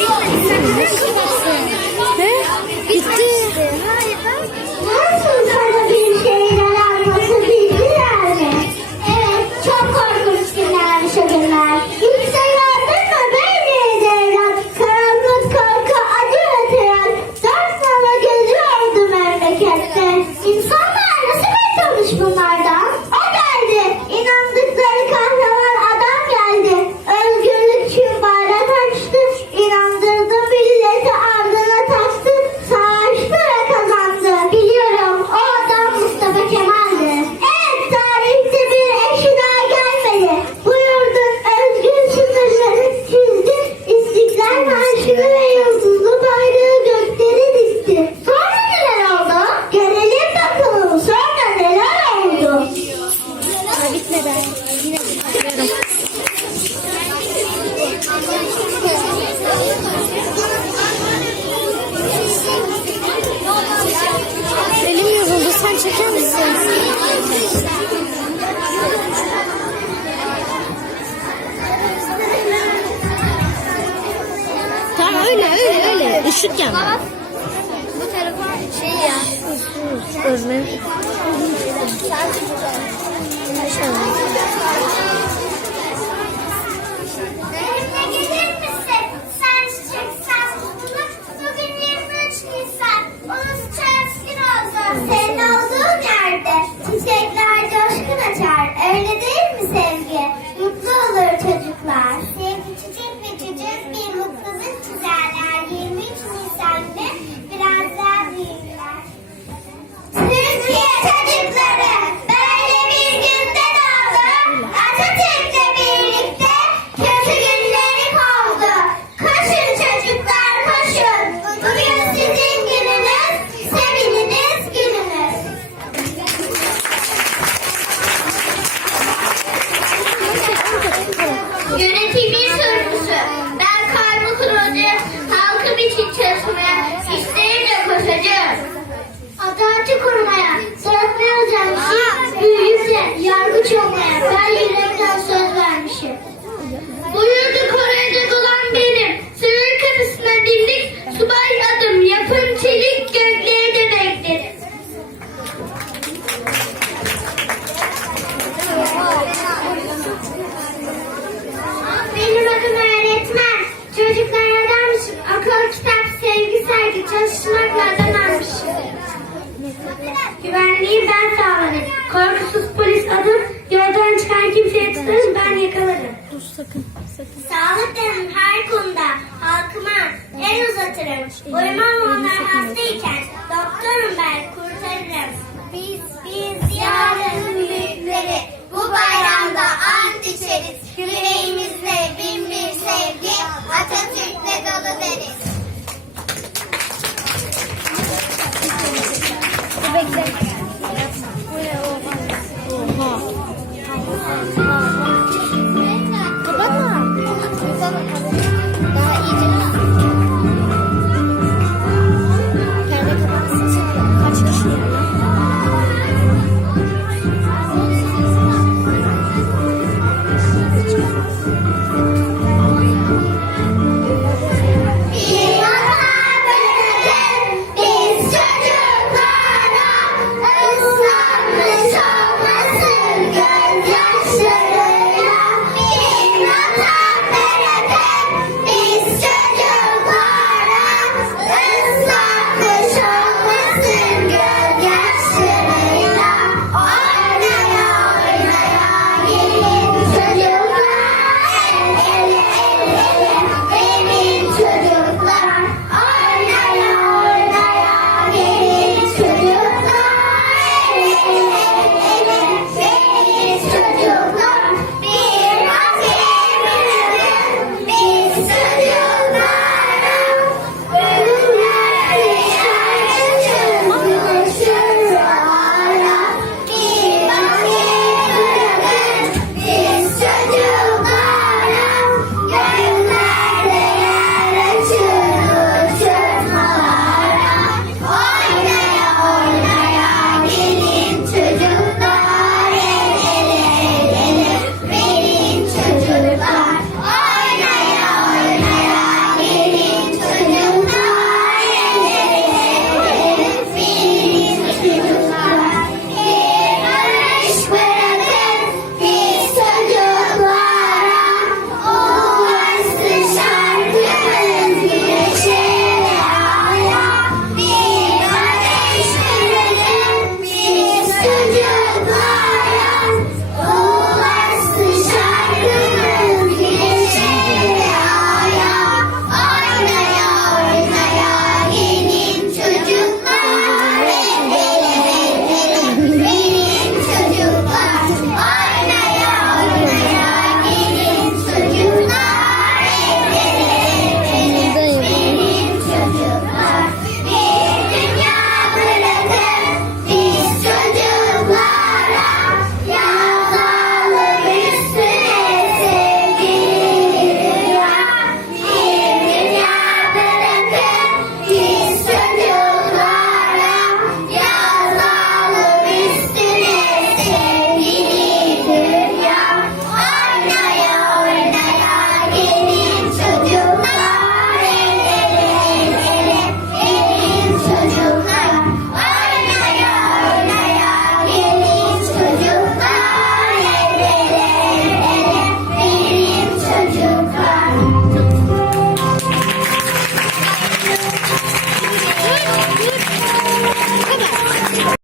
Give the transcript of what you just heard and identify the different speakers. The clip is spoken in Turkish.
Speaker 1: 做一下你的 Öyle öyle öyle. Işık.
Speaker 2: Bu tarafa şey ya. Özlem. güvenliği ben sağlarım. Korkusuz polis adım, yoldan çıkan kimseye tutarım, ben yakalarım.
Speaker 1: Dur sakın, sakın.
Speaker 2: Sağlık derim her konuda, halkıma el uzatırım. Uyumam onlar hastayken, doktorum ben, kurtarırım. Biz, biz yarın büyükleri, bu bayramda ant içeriz. Yüreğimizle bin bir sevgi, Atatürk'le dolu deriz. Bekle.